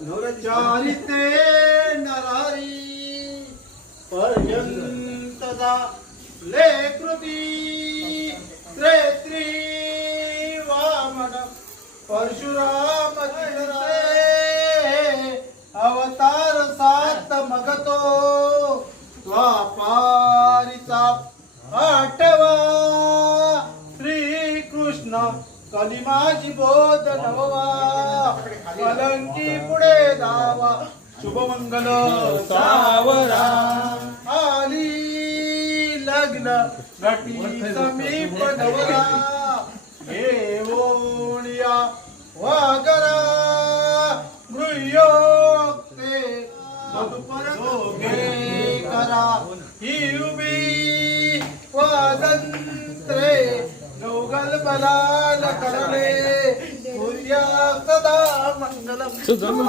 चारिते नरारी पर्यंत ले कृती त्रेत्री वामन परशुराम अवतार सात मगतो द्वापारीचा आठवा श्रीकृष्ण कलिमाची बोध नववा कलंकी पुढे धावा शुभमंगल सावरा आली लग्न घटी समीप नवरा घेऊनिया वागरा मृयोक्ते मधुपर दोघे करा ही उभी वादंत्रे नौगल बलाल करले सूर्या सदा मंगलम